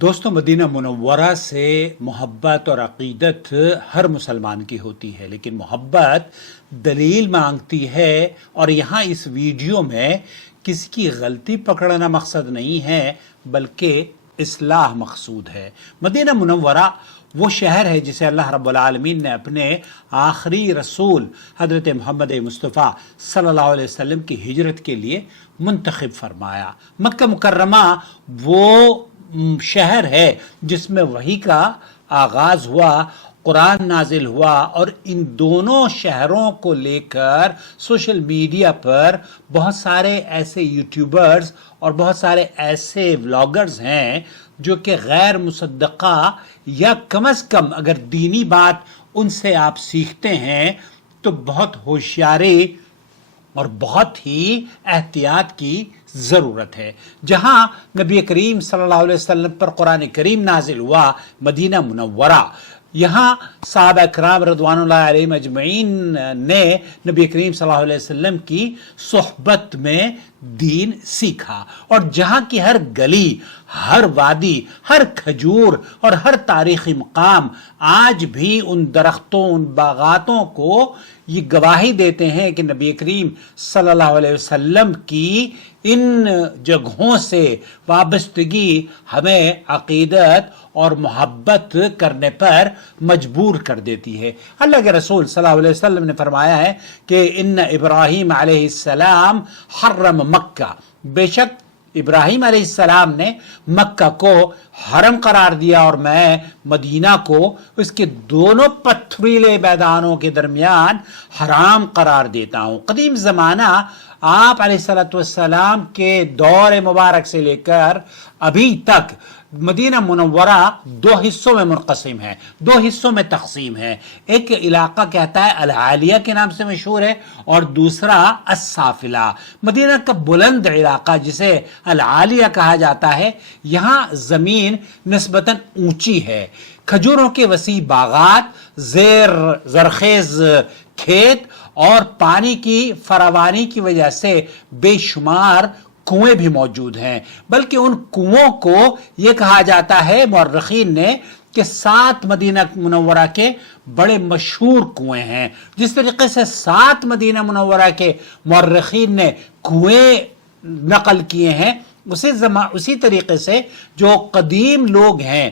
دوستوں، مدینہ منورہ سے محبت اور عقیدت ہر مسلمان کی ہوتی ہے، لیکن محبت دلیل مانگتی ہے، اور یہاں اس ویڈیو میں کسی کی غلطی پکڑنا مقصد نہیں ہے بلکہ اصلاح مقصود ہے۔ مدینہ منورہ وہ شہر ہے جسے اللہ رب العالمین نے اپنے آخری رسول حضرت محمد مصطفیٰ صلی اللہ علیہ وسلم کی ہجرت کے لیے منتخب فرمایا۔ مکہ مکرمہ وہ شہر ہے جس میں وحی کا آغاز ہوا، قرآن نازل ہوا، اور ان دونوں شہروں کو لے کر سوشل میڈیا پر بہت سارے ایسے یوٹیوبرز اور بہت سارے ایسے ولاگرز ہیں جو کہ غیر مصدقہ یا کم از کم اگر دینی بات ان سے آپ سیکھتے ہیں تو بہت ہوشیاری اور بہت ہی احتیاط کی ضرورت ہے۔ جہاں نبی کریم صلی اللہ علیہ وسلم پر قرآن کریم نازل ہوا، مدینہ منورہ، یہاں صحابہ کرام رضوان اللہ علیہم اجمعین نے نبی کریم صلی اللہ علیہ وسلم کی صحبت میں دین سیکھا، اور جہاں کی ہر گلی، ہر وادی، ہر کھجور اور ہر تاریخی مقام آج بھی ان درختوں، ان باغاتوں کو یہ گواہی دیتے ہیں کہ نبی کریم صلی اللہ علیہ وسلم کی ان جگہوں سے وابستگی ہمیں عقیدت اور محبت کرنے پر مجبور کر دیتی ہے۔ اللہ کے رسول صلی اللہ علیہ وسلم نے فرمایا ہے کہ ان ابراہیم علیہ السلام حرم مکہ، بے شک ابراہیم علیہ السلام نے مکہ کو حرم قرار دیا اور میں مدینہ کو اس کے دونوں پتھریلے میدانوں کے درمیان حرام قرار دیتا ہوں۔ قدیم زمانہ آپ علیہ السلام کے دور مبارک سے لے کر ابھی تک مدینہ منورہ دو حصوں میں منقسم ہے، دو حصوں میں تقسیم ہے۔ ایک علاقہ کہتا ہے العالیہ کے نام سے مشہور ہے، اور دوسرا السافلہ۔ مدینہ کا بلند علاقہ جسے العالیہ کہا جاتا ہے، یہاں زمین نسبتاً اونچی ہے، کھجوروں کے وسیع باغات، زرخیز کھیت اور پانی کی فراوانی کی وجہ سے بے شمار کنویں بھی موجود ہیں، بلکہ ان کنووں کو یہ کہا جاتا ہے مورخین نے کہ 7 مدینہ منورہ کے بڑے مشہور کنویں ہیں۔ جس طریقے سے 7 مدینہ منورہ کے مورخین نے کنویں نقل کیے ہیں، اسی طریقے سے جو قدیم لوگ ہیں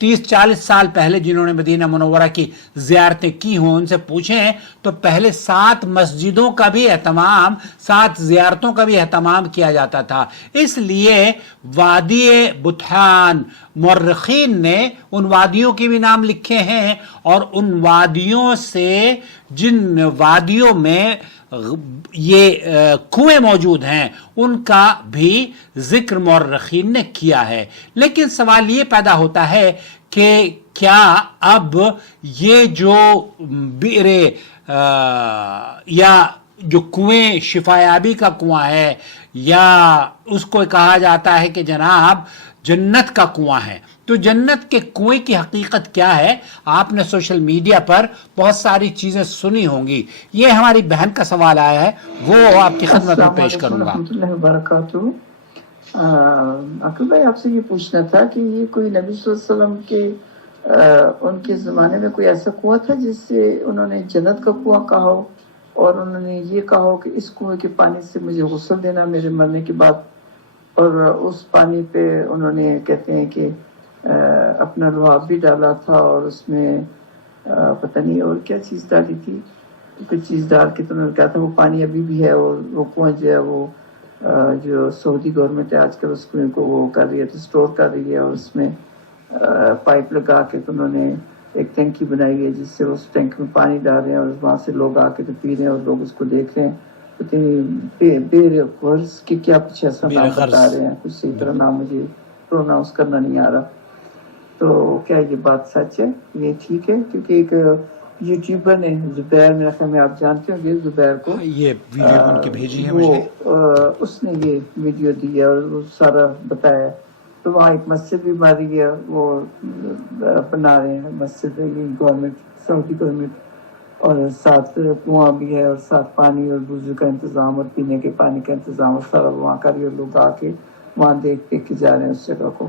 30-40 سال پہلے جنہوں نے مدینہ منورہ کی زیارتیں کی ہوں، ان سے پوچھیں تو پہلے 7 مسجدوں کا بھی اہتمام، 7 زیارتوں کا بھی اہتمام کیا جاتا تھا۔ اس لیے وادی بطحان، مورخین نے ان وادیوں کے بھی نام لکھے ہیں، اور ان وادیوں سے جن وادیوں میں یہ کنویں موجود ہیں ان کا بھی ذکر مورخین نے کیا ہے۔ لیکن سوال یہ پیدا ہوتا ہے کہ کیا اب یہ جو بئر یا جو کنویں شفایابی کا کنواں ہے، یا اس کو کہا جاتا ہے کہ جناب جنت کا کنواں ہے، تو جنت کے کنویں کی حقیقت کیا ہے؟ آپ نے سوشل میڈیا پر بہت ساری چیزیں سنی ہوں گی۔ یہ ہماری بہن کا سوال آیا ہے، وہ آپ کی خدمت میں پیش کروں گا۔ السلام علیکم ورحمۃ اللہ وبرکاتہ۔ عقل بھائی، آپ سے یہ پوچھنا تھا کہ یہ کوئی نبی صلی اللہ علیہ وسلم کے ان کے زمانے میں کوئی ایسا کنواں تھا جس سے انہوں نے جنت کا کنواں کہا ہو، اور انہوں نے یہ کہا ہو کہ اس کنویں کے پانی سے مجھے غسل دینا میرے مرنے کے بعد، اور اس پانی پہ انہوں نے کہتے ہیں کہ اپنا لعاب بھی ڈالا تھا، اور اس میں پتہ نہیں اور کیا چیز ڈالی تھی، کچھ چیز ڈال کے تو انہوں نے کہا تھا وہ پانی ابھی بھی ہے، اور وہ کنواں جو ہے وہ جو سعودی گورنمنٹ ہے آج کل اس کنویں کو وہ کر رہی ہے، تو اسٹور کر رہی ہے، اور اس میں پائپ لگا کے تو انہوں نے ایک ٹینکی بنائی ہے جس سے اس ٹینک میں پانی ڈال رہے ہیں، اور وہاں سے لوگ آ کے تو پی رہے ہیں، اور لوگ اس کو دیکھ رہے ہیں۔ بیر غرض کی کیا کچھ ایسا نام بتا رہے ہیں، کچھ صحیح طرح نام مجھے پروناؤنس کرنا نہیں آ رہا۔ تو کیا یہ بات سچ ہے؟ یہ ٹھیک ہے؟ کیونکہ ایک یوٹیوبر نے، زبیر، میرا خیال میں آپ جانتے ہوں گے زبیر کو، یہ ویڈیو ان کے بھیجی ہے مجھے، اس نے یہ ویڈیو دی ہے اور وہ سارا بتایا ہے۔ تو وہاں ایک مسجد بھی باری ہے، وہ بنا رہے ہیں مسجد، گورنمنٹ، سعودی گورنمنٹ، اور ساتھ کنواں بھی ہے، اور ساتھ پانی اور وضو کا انتظام اور پینے کے پانی کا انتظام، اور سارا وہاں کا بھی، لوگ آ کے وہاں دیکھ کے جا رہے ہیں اس جگہ کو۔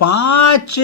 5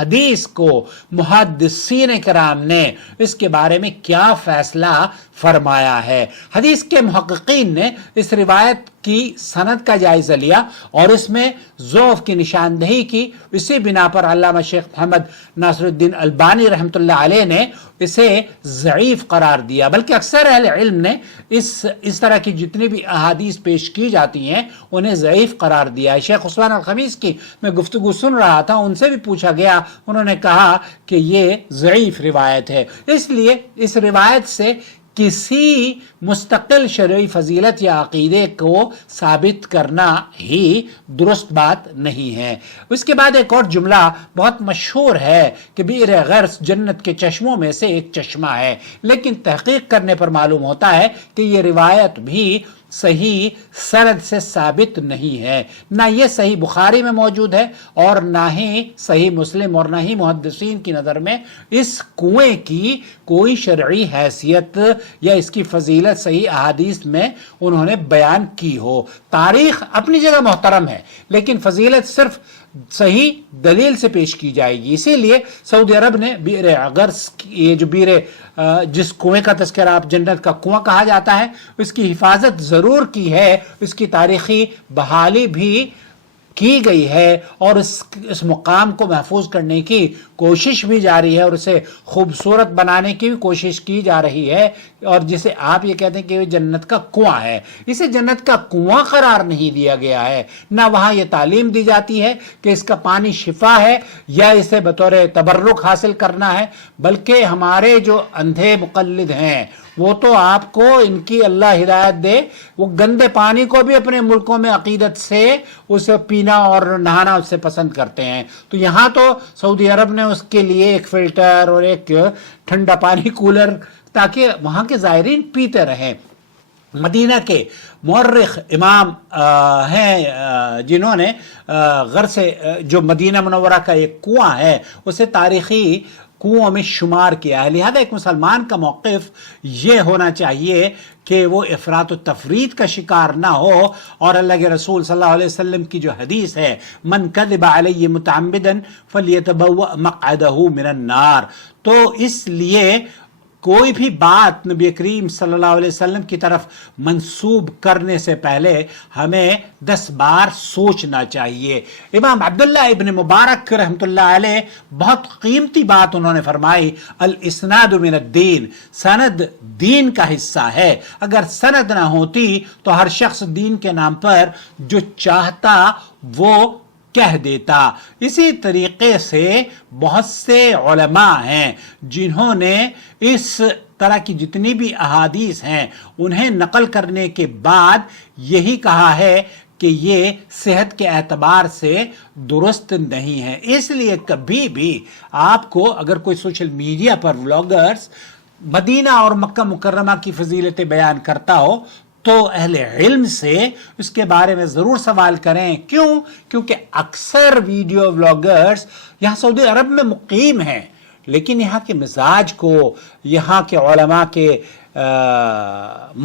حدیث کو محدثین کرام نے اس کے بارے میں کیا فیصلہ فرمایا ہے۔ حدیث کے محققین نے اس روایت کی سند کا جائزہ لیا اور اس میں ضعف کی نشاندہی کی۔ اسی بنا پر علامہ شیخ محمد ناصر الدین البانی رحمۃ اللہ علیہ نے اسے ضعیف قرار دیا، بلکہ اکثر اہل علم نے اس طرح کی جتنی بھی احادیث پیش کی جاتی ہیں انہیں ضعیف قرار دیا ہے۔ شیخ عثمان الخمیس کی میں گفتگو سن رہا تھا، ان سے بھی پوچھا گیا، انہوں نے کہا کہ یہ ضعیف روایت ہے۔ اس لیے اس روایت سے کسی مستقل شرعی فضیلت یا عقیدے کو ثابت کرنا ہی درست بات نہیں ہے۔ اس کے بعد ایک اور جملہ بہت مشہور ہے کہ بئر غرس جنت کے چشموں میں سے ایک چشمہ ہے، لیکن تحقیق کرنے پر معلوم ہوتا ہے کہ یہ روایت بھی صحیح سند سے ثابت نہیں ہے، نہ یہ صحیح بخاری میں موجود ہے اور نہ ہی صحیح مسلم اور نہ ہی محدثین کی نظر میں اس کنویں کی کوئی شرعی حیثیت یا اس کی فضیلت صحیح احادیث میں انہوں نے بیان کی ہو۔ تاریخ اپنی جگہ محترم ہے، لیکن فضیلت صرف صحیح دلیل سے پیش کی جائے گی۔ اسی لیے سعودی عرب نے بئر غرس، یہ جو جس کنویں کا تذکرہ آپ جنت کا کنواں کہا جاتا ہے، اس کی حفاظت ضرور کی ہے، اس کی تاریخی بحالی بھی کی گئی ہے اور اس مقام کو محفوظ کرنے کی کوشش بھی جاری ہے اور اسے خوبصورت بنانے کی بھی کوشش کی جا رہی ہے، اور جسے آپ یہ کہتے ہیں کہ یہ جنت کا کنواں ہے، اسے جنت کا کنواں قرار نہیں دیا گیا ہے، نہ وہاں یہ تعلیم دی جاتی ہے کہ اس کا پانی شفا ہے یا اسے بطور تبرک حاصل کرنا ہے، بلکہ ہمارے جو اندھے مقلد ہیں وہ تو آپ کو ان کی اللہ ہدایت دے، وہ گندے پانی کو بھی اپنے ملکوں میں عقیدت سے اسے پینا اور نہانا اس سے پسند کرتے ہیں۔ تو یہاں تو سعودی عرب نے اس کے لیے ایک فلٹر اور ایک ٹھنڈا پانی کولر تاکہ وہاں کے زائرین پیتے رہیں۔ مدینہ کے مورخ امام ہیں جنہوں نے غرس جو مدینہ منورہ کا ایک کنواں ہے اسے تاریخی کنووں میں شمار کیا ہے، لہذا ایک مسلمان کا موقف یہ ہونا چاہیے کہ وہ افراط و تفرید کا شکار نہ ہو، اور اللہ کے رسول صلی اللہ علیہ وسلم کی جو حدیث ہے من کذب علی متعمدا فلیتبوأ مقعدہ من النار، تو اس لیے کوئی بھی بات نبی کریم صلی اللہ علیہ وسلم کی طرف منسوب کرنے سے پہلے ہمیں 10 بار سوچنا چاہیے۔ امام عبداللہ ابن مبارک رحمۃ اللہ علیہ بہت قیمتی بات انہوں نے فرمائی، الاسناد من الدین، سند دین کا حصہ ہے، اگر سند نہ ہوتی تو ہر شخص دین کے نام پر جو چاہتا وہ کہہ دیتا۔ اسی طریقے سے بہت سے علماء ہیں جنہوں نے اس طرح کی جتنی بھی احادیث ہیں انہیں نقل کرنے کے بعد یہی کہا ہے کہ یہ صحت کے اعتبار سے درست نہیں ہے۔ اس لیے کبھی بھی آپ کو اگر کوئی سوشل میڈیا پر ولاگرز مدینہ اور مکہ مکرمہ کی فضیلتیں بیان کرتا ہو تو اہل علم سے اس کے بارے میں ضرور سوال کریں۔ کیوں؟ کیونکہ اکثر ویڈیو ولاگرز یہاں سعودی عرب میں مقیم ہیں، لیکن یہاں کے مزاج کو، یہاں کے علماء کے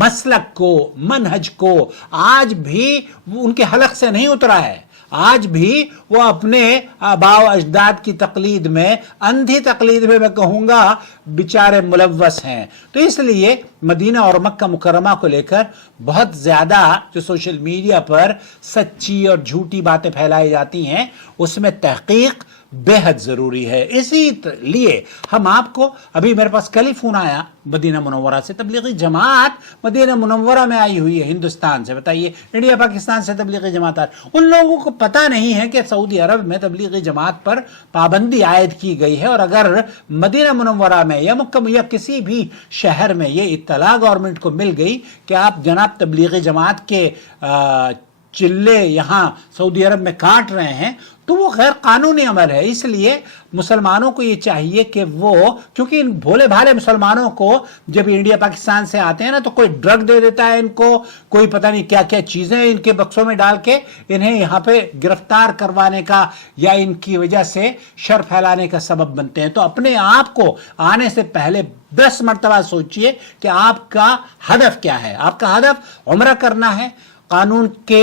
مسلک کو، منہج کو آج بھی ان کے حلق سے نہیں اترا ہے، آج بھی وہ اپنے آباء و اجداد کی تقلید میں، اندھی تقلید میں کہوں گا، بیچارے ملوث ہیں۔ تو اس لیے مدینہ اور مکہ مکرمہ کو لے کر بہت زیادہ جو سوشل میڈیا پر سچی اور جھوٹی باتیں پھیلائی جاتی ہیں اس میں تحقیق بے حد ضروری ہے۔ اسی لیے ہم آپ کو، ابھی میرے پاس کل ہی فون آیا مدینہ منورہ سے، تبلیغی جماعت مدینہ منورہ میں آئی ہوئی ہے ہندوستان سے، بتائیے انڈیا پاکستان سے تبلیغی جماعت ان لوگوں کو پتہ نہیں ہے کہ سعودی عرب میں تبلیغی جماعت پر پابندی عائد کی گئی ہے، اور اگر مدینہ منورہ میں یا مکہ یا کسی بھی شہر میں یہ اطلاع گورنمنٹ کو مل گئی کہ آپ جناب تبلیغی جماعت کے چلے یہاں سعودی عرب میں کاٹ رہے ہیں، تو وہ غیر قانونی عمل ہے۔ اس لیے مسلمانوں کو یہ چاہیے کہ وہ، کیونکہ ان بھولے بھالے مسلمانوں کو جب انڈیا پاکستان سے آتے ہیں نا تو کوئی ڈرگ دے دیتا ہے ان کو، کوئی پتہ نہیں کیا کیا چیزیں ان کے بکسوں میں ڈال کے انہیں یہاں پہ گرفتار کروانے کا یا ان کی وجہ سے شر پھیلانے کا سبب بنتے ہیں۔ تو اپنے آپ کو آنے سے پہلے 10 مرتبہ سوچئے کہ آپ کا ہدف کیا ہے۔ آپ کا ہدف عمرہ کرنا ہے، قانون کے